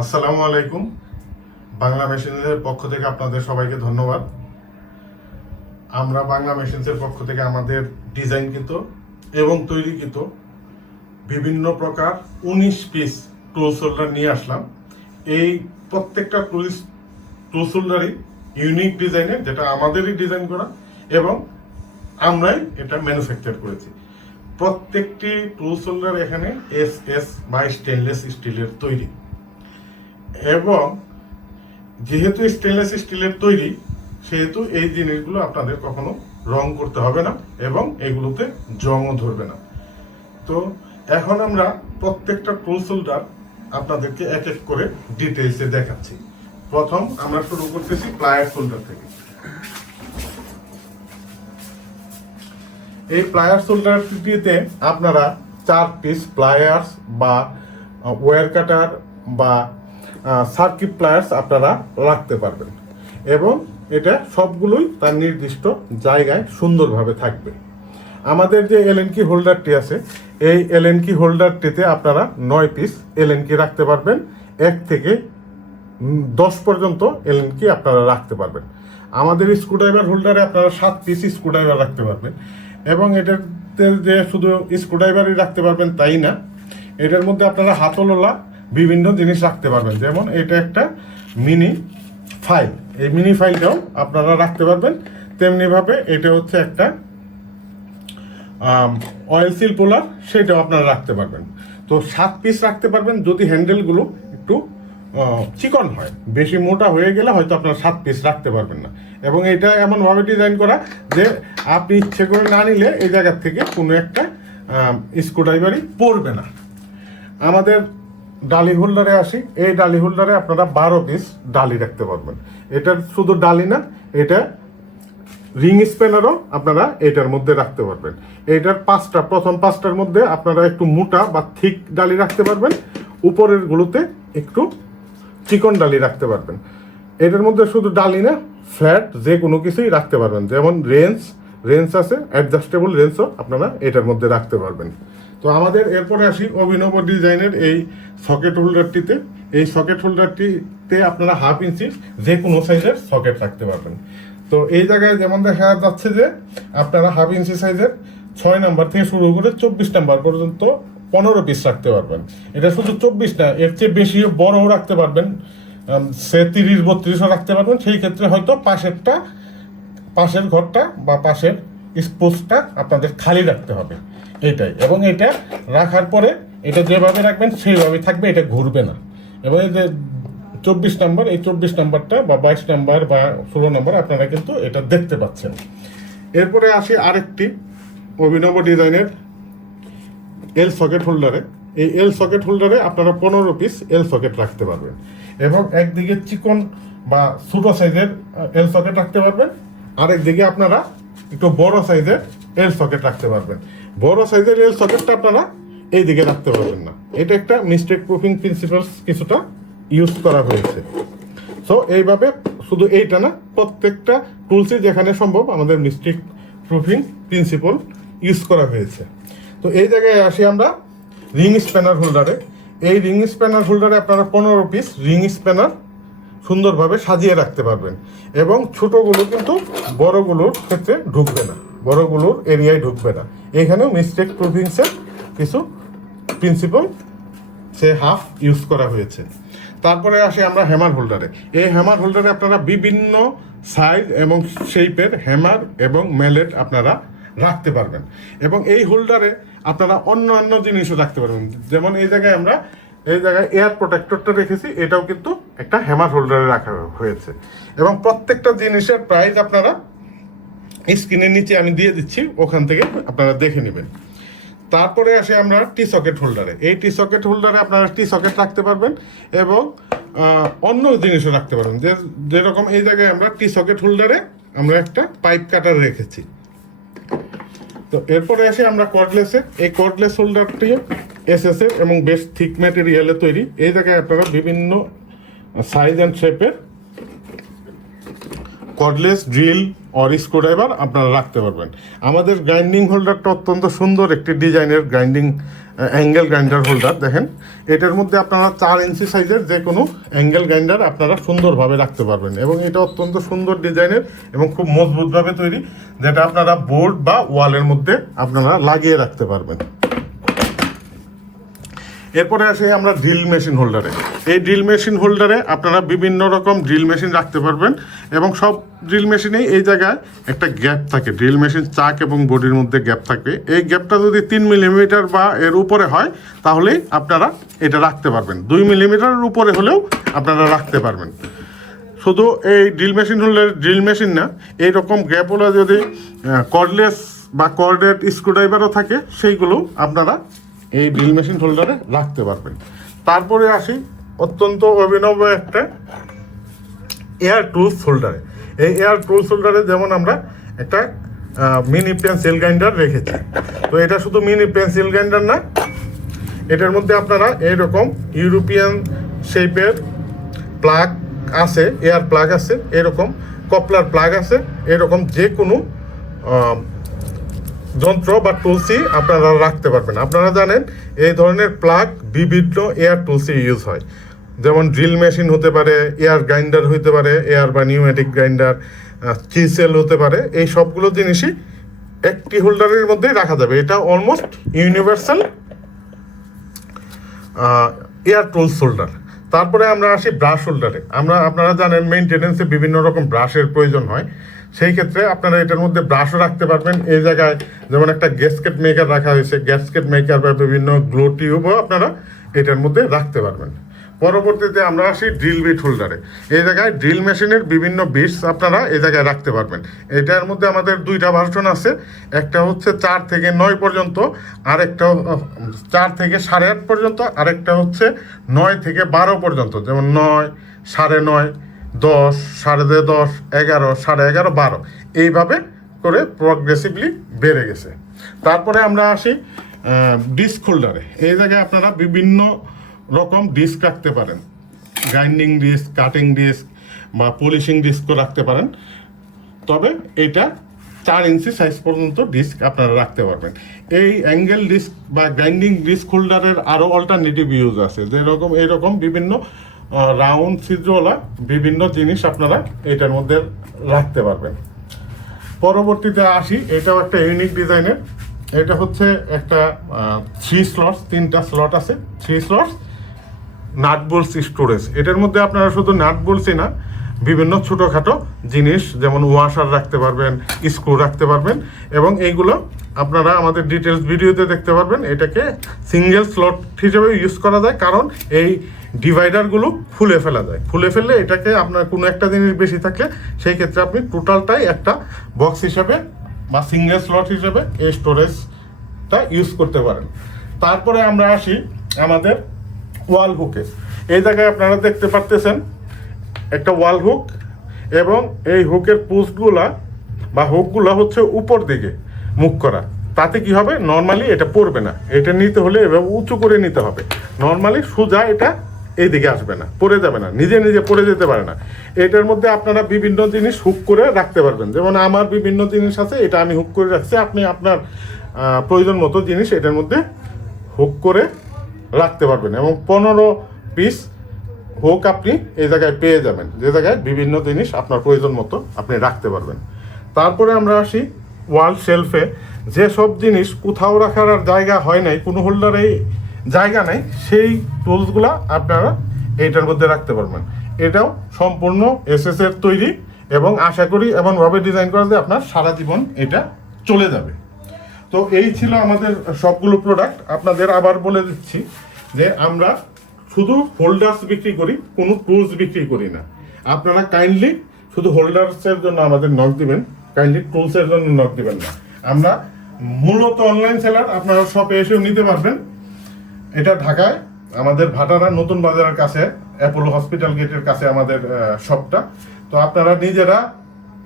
আসসালামু আলাইকুম। বাংলা মেশিনের পক্ষ থেকে আপনাদের সবাইকে ধন্যবাদ। আমরা বাংলা মেশিনের পক্ষ থেকে আমাদের ডিজাইনকৃত এবং তৈরিকৃত বিভিন্ন প্রকার 19 পিস টুলস হোল্ডার নিয়ে আসলাম। এই প্রত্যেকটা টুলস হোল্ডারই ইউনিক ডিজাইনের, যেটা আমাদেরই ডিজাইন করা এবং আমরাই এটা ম্যানুফ্যাকচার করেছি। প্রত্যেকটি টুলস হোল্ডার এখানে এস বা স্টেনলেস স্টিলের তৈরি, এবং যেহেতু স্টেনলেস স্টিলের তৈরি সেহেতু এই জিনিসগুলো আপনাদের কখনো রং করতে হবে না এবং এগুলোতে জংও ধরবে না। তো এখন আমরা প্রত্যেকটা টুলস হোল্ডার আপনাদেরকে এক এক করে ডিটেইলসে দেখাচ্ছি। প্রথম আমরা শুরু করতেছি প্লায়ার্স হোল্ডার থেকে। এই প্লায়ার্স হোল্ডারটিতে আপনারা 4 পিস প্লায়ার্স বা ওয়্যার কাটার বা সার্কিট প্লায়ার্স আপনারা রাখতে পারবেন, এবং এটা সবগুলোই তার নির্দিষ্ট জায়গায় সুন্দরভাবে থাকবে। আমাদের যে এলএনকি হোল্ডারটি আছে, এই এলএনকি হোল্ডারটিতে আপনারা 9 পিস এলএনকি রাখতে পারবেন। 1 থেকে 10 পর্যন্ত এলএনকি আপনারা রাখতে পারবেন। আমাদের স্ক্রুড্রাইভার হোল্ডারে আপনারা 7 পিস স্ক্রুড্রাইভার রাখতে পারবেন, এবং এটাতে যে শুধু স্ক্রুড্রাইভারই রাখতে পারবেন তাই না, এটার মধ্যে আপনারা হাতলওয়ালা বিভিন্ন জিনিস রাখতে পারবেন। যেমন এটা একটা মিনি ফাইল, এই মিনি ফাইলটাও আপনারা রাখতে পারবেন। তেমনিভাবে এটা হচ্ছে একটা অয়েল সিল পোলার, সেটাও আপনারা রাখতে পারবেন। তো 7 পিস রাখতে পারবেন যদি হ্যান্ডেলগুলো একটু চিকন হয়। বেশি মোটা হয়ে গেলে হয়তো আপনারা 7 পিস রাখতে পারবেন না। এবং এটা এমনভাবে ডিজাইন করা যে আপনি ইচ্ছে করে না নিলে এই জায়গার থেকে কোনো একটা স্ক্রুড্রাইভারই পড়বে না। আমাদের ডালি হোল্ডারে আসি। এই ডালি হোল্ডারে আপনারা 12 পিস ডালি রাখতে পারবেন। এটা শুধু ডালি না, এটা রিং স্প্যানারও আপনারা এটার মধ্যে রাখতে পারবেন। এটার প্রথম 5টার মধ্যে আপনারা একটু মোটা বা থিক ডালি রাখতে পারবেন, উপরের গুলোতে একটু চিকন ডালি রাখতে পারবেন। এটার মধ্যে শুধু ডালি না, ফ্ল্যাট যে কোনো কিছুই রাখতে পারবেন। যেমন রেঞ্জ আছে, অ্যাডজাস্টেবল রেঞ্জও আপনারা এটার মধ্যে রাখতে পারবেন। তো আমাদের এরপরে আসি অভিনব ডিজাইনের এই সকেট হোল্ডারটিতে। এই সকেট হোল্ডারটিতে আপনারা 1/2 ইঞ্চি যে কোনো সাইজের সকেট রাখতে পারবেন। তো এই জায়গায় যেমন দেখা যাচ্ছে যে আপনারা 1/2 ইঞ্চি সাইজের 6 নাম্বার থেকে শুরু করে 24 নাম্বার পর্যন্ত 15 পিস রাখতে পারবেন। এটা শুধু 24 না, এর চেয়ে বেশিও বড়ও রাখতে পারবেন। সে 30-32ও রাখতে পারবেন। সেই ক্ষেত্রে হয়তো পাশের ঘরটা বা পাশের স্পেসটা আপনাদের খালি রাখতে হবে, এটাই। এবং এটা রাখার পরে এটা যেভাবে রাখবেন সেইভাবেই থাকবে, এটা ঘুরবে না। এবং এই যে 24 নাম্বার, এই 24 নাম্বারটা বা 22 নাম্বার বা 16 নাম্বার আপনারা কিন্তু এটা দেখতে পাচ্ছেন। এরপরে আসি আরেকটি অভিনব ডিজাইনের এল সকেট হোল্ডারে। এই এল সকেট হোল্ডারে আপনারা 15 পিস এল সকেট রাখতে পারবেন, এবং একদিকে চিকন বা ছোটো সাইজের এল সকেট রাখতে পারবেন, আরেকদিকে আপনারা একটু বড় সাইজের এল সকেট রাখতে পারবেন। বড় সাইজের এল সকেটটা আপনারা এই দিকে রাখতে পারবেন না। এটা একটা মিস্টেক প্রুফিং প্রিন্সিপালস কিছুটা ইউজ করা হয়েছে। সো এইভাবে শুধু এইটা না, প্রত্যেকটা টুলসই যেখানে সম্ভব আমাদের মিস্টেক প্রুফিং প্রিন্সিপাল ইউজ করা হয়েছে। তো এই জায়গায় আসি আমরা রিং স্প্যানার হোল্ডারে। এই রিং স্প্যানার হোল্ডারে আপনারা 15 পিস রিং স্প্যানার সুন্দরভাবে সাজিয়ে রাখতে পারবেন, এবং ছোটোগুলো কিন্তু বড়গুলোর ক্ষেত্রে ঢুকবে না, বড়গুলোর এরিয়ায় ঢুকবে না। এখানেও মিস্টেক প্রুফিংসের কিছু প্রিন্সিপাল সে হাফ ইউজ করা হয়েছে। তারপরে আসি আমরা হ্যামার হোল্ডারে। এই হ্যামার হোল্ডারে আপনারা বিভিন্ন সাইজ এবং শেপের হ্যামার এবং ম্যালেট আপনারা রাখতে পারবেন, এবং এই হোল্ডারে আপনারা অন্য জিনিসও রাখতে পারবেন। যেমন এই জায়গায় এয়ার প্রোটেক্টরটা রেখেছি, এটাও কিন্তু একটা হ্যামার হোল্ডারে রাখা হয়েছে। এবং প্রত্যেকটা জিনিসের প্রাইস আপনারা স্ক্রিনের নিচে আমি দিয়ে দিচ্ছি, ওখান থেকে আপনারা দেখে নেবেন। তারপরে আসি আমরা টি সকেট হোল্ডারে। এই টি সকেট হোল্ডারে আপনারা টি সকেট রাখতে পারবেন, এবং অন্য জিনিসও রাখতে পারবেন। যেরকম এই জায়গায় আমরা টি সকেট হোল্ডারে আমরা একটা পাইপ কাটার রেখেছি। তো এরপরে আসি আমরা কর্ডলেসে। এই কর্ডলেস হোল্ডারটি এসএস এর এবং বেশ থিক ম্যাটেরিয়ালে তৈরি। এই জায়গায় আপনারা বিভিন্ন সাইজ অ্যান্ড শেপের কর্ডলেস ড্রিল অর স্ক্রুড্রাইভার আপনারা রাখতে পারবেন। আমাদের গ্রাইন্ডিং হোল্ডারটা অত্যন্ত সুন্দর একটি ডিজাইনের গ্রাইন্ডিং অ্যাঙ্গেল গ্রাইন্ডার হোল্ডার। দেখেন, এটার মধ্যে আপনারা 4 ইঞ্চি সাইজের যে কোনো অ্যাঙ্গেল গ্রাইন্ডার আপনারা সুন্দরভাবে রাখতে পারবেন, এবং এটা অত্যন্ত সুন্দর ডিজাইনের এবং খুব মজবুতভাবে তৈরি, যেটা আপনারা বোর্ড বা ওয়ালের মধ্যে আপনারা লাগিয়ে রাখতে পারবেন। এরপরে আসে আমরা ড্রিল মেশিন হোল্ডারে। এই ড্রিল মেশিন হোল্ডারে আপনারা বিভিন্ন রকম ড্রিল মেশিন রাখতে পারবেন, এবং সব ড্রিল মেশিনেই এই জায়গায় একটা গ্যাপ থাকে। ড্রিল মেশিন চাক এবং বডির মধ্যে গ্যাপ থাকবে। এই গ্যাপটা যদি 3 মিলিমিটার বা এর উপরে হয় তাহলেই আপনারা এটা রাখতে পারবেন। 2 মিলিমিটারের উপরে হলেও আপনারা রাখতে পারবেন। শুধু এই drill machine holder drill machine না, এইরকম গ্যাপগুলো যদি কর্ডলেস বা কর্ডেড স্ক্রুড্রাইভারও থাকে, সেইগুলো আপনারা এই ড্রিল মেশিন হোল্ডারে রাখতে পারবেন। তারপরে আসি অত্যন্ত অভিনব একটা এয়ার টুলস হোল্ডারে। এই এয়ার টুলস হোল্ডারে যেমন আমরা একটা মিনি পেন্সিল গ্রাইন্ডার রেখেছি। তো এটা শুধু মিনি পেন্সিল গ্রাইন্ডার না, এটার মধ্যে আপনারা এইরকম ইউরোপিয়ান শেপের প্লাগ আছে, এয়ার প্লাগ আছে, এরকম কপলার প্লাগ আছে, এরকম যে কোনো যন্ত্র বা টুলসই আপনারা রাখতে পারবেন। আপনারা জানেন এই ধরনের প্লাগ বিভিন্ন এয়ার টুলসে ইউজ হয়, যেমন ড্রিল মেশিন হতে পারে, এয়ার গ্রাইন্ডার হতে পারে, এয়ার বা নিউমেটিক গ্রাইন্ডার, চিসেল হতে পারে। এই সবগুলো জিনিসই একটি হোল্ডারের মধ্যেই রাখা যাবে। এটা almost universal air tools holder. তারপরে আমরা আসি ব্রাশ হোল্ডারে। আপনারা জানেন মেইনটেনেন্সে বিভিন্ন রকম ব্রাশের প্রয়োজন হয়, সেই ক্ষেত্রে আপনারা এটার মধ্যে ব্রাশও রাখতে পারবেন। এই জায়গায় যেমন একটা গ্যাসকেট মেকার রাখা হয়েছে, গ্যাসকেট মেকার বা বিভিন্ন গ্লো টিউবও আপনারা এটার মধ্যে রাখতে পারবেন। পরবর্তীতে আমরা আসি ড্রিল বিট হোল্ডারে। এই জায়গায় ড্রিল মেশিনের বিভিন্ন বিটস আপনারা এই জায়গায় রাখতে পারবেন। এটার মধ্যে আমাদের 2টা ভার্সন আছে, একটা হচ্ছে 4 থেকে 9 পর্যন্ত, আরেকটা 4 থেকে 8.5 পর্যন্ত, আরেকটা হচ্ছে 9 থেকে 12 পর্যন্ত, যেমন 9, 9.5, 10, 10.5, 11, 11.5, 12 এইভাবে করে প্রগ্রেসিভলি বেড়ে গেছে। তারপরে আমরা আসি ডিস্ক হোল্ডারে। এই জায়গায় আপনারা বিভিন্ন রকম ডিস্ক রাখতে পারেন, গ্রাইন্ডিং ডিস্ক, কাটিং ডিস্ক বা পলিশিং ডিস্কও রাখতে পারেন। তবে এটা 4 ইঞ্চি সাইজ পর্যন্ত ডিস্ক আপনারা রাখতে পারবেন। এই অ্যাঙ্গেল ডিস্ক বা গ্রাইন্ডিং ডিস্ক হোল্ডারের আরও অল্টারনেটিভ ইউজ আছে, যেরকম এইরকম বিভিন্ন রাউন্ড ছিদ্রওয়ালা বিভিন্ন জিনিস আপনারা এটার মধ্যে রাখতে পারবেন। পরবর্তীতে আসি, এটাও একটা ইউনিক ডিজাইনের। এটা হচ্ছে একটা 3 স্লটস, 3টা স্লট আছে, 3 স্লটস নাট বোল্টস স্টোরেজ। এটার মধ্যে আপনারা শুধু নাট বোল্টসই না, বিভিন্ন ছোটোখাটো জিনিস যেমন ওয়াশার রাখতে পারবেন, স্ক্রু রাখতে পারবেন, এবং এইগুলো আপনারা আমাদের ডিটেলস ভিডিওতে দেখতে পারবেন। এটাকে সিঙ্গেল স্লট হিসেবে ইউজ করা যায়, কারণ এই ডিভাইডারগুলো খুলে ফেলা যায়। খুলে ফেললে এটাকে আপনার কোনো একটা জিনিস বেশি থাকলে সেই ক্ষেত্রে আপনি টোটালটাই একটা বক্স হিসেবে বা সিঙ্গেল স্লট হিসেবে এই স্টোরেজটা ইউজ করতে পারেন। তারপরে আমরা আসি আমাদের ওয়াল হুকে। এই জায়গায় আপনারা দেখতে পারতেছেন একটা ওয়াল হুক, এবং এই হুকের পোস্টগুলা বা হুকগুলা হচ্ছে উপর দিকে মুখ করা। তাতে কি হবে, নর্মালি এটা পড়বে না। এটা নিতে হলে এভাবে উঁচু করে নিতে হবে। নর্মালি সোজা এটা এই দিকে আসবে না, পড়ে যাবে না, নিজে নিজে পড়ে যেতে পারে না। এটার মধ্যে আপনারা বিভিন্ন জিনিস হুক করে রাখতে পারবেন। যেমন আমার বিভিন্ন জিনিস আছে, এটা আমি হুক করে রাখছি। আপনি আপনার প্রয়োজন মতো জিনিস এটার মধ্যে হুক করে রাখতে পারবেন, এবং 15 পিস হুক আপনি এই জায়গায় পেয়ে যাবেন, যে জায়গায় বিভিন্ন জিনিস আপনার প্রয়োজন মতো আপনি রাখতে পারবেন। তারপরে আমরা আসি ওয়াল শেলফে। যেসব জিনিস কোথাও রাখার আর জায়গা হয় নাই, কোনো হোল্ডারে জায়গা নাই, সেই টুলসগুলা আপনারা এইটার মধ্যে রাখতে পারবেন। এটাও সম্পূর্ণ এসএস এর তৈরি, এবং আশা করি এমনভাবে ডিজাইন করা যে আপনার সারা জীবন এটা চলে যাবে। তো এই ছিল আমাদের সবগুলো প্রোডাক্ট। আপনাদের আবার বলে দিচ্ছি যে আমরা শুধু হোল্ডার্স বিক্রি করি, কোনো টুলস বিক্রি করি না। আপনারা কাইন্ডলি শুধু হোল্ডার্সের জন্য আমাদের নক দিবেন, কাইন্ডলি টুলসের জন্য নক দিবেন না। আমরা মূলত অনলাইন সেলার, আপনারা শপে এসেও নিতে পারবেন। এটা ঢাকায় আমাদের ভাটারা নতুন বাজারের কাছে, অ্যাপোলো হসপিটাল গেটের কাছে আমাদের শপটা। তো আপনারা নিজেরা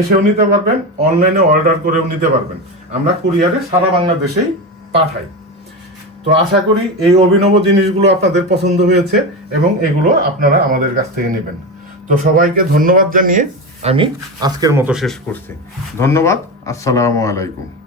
এসেও নিতে পারবেন, অনলাইনে অর্ডার করেও নিতে পারবেন। আমরা কুরিয়ারে সারা বাংলাদেশেই পাঠাই। তো আশা করি এই অভিনব জিনিসগুলো আপনাদের পছন্দ হয়েছে, এবং এগুলো আপনারা আমাদের কাছ থেকে নেবেন। তো সবাইকে ধন্যবাদ জানিয়ে আমি আজকের মতো শেষ করছি। ধন্যবাদ। আসসালামু আলাইকুম।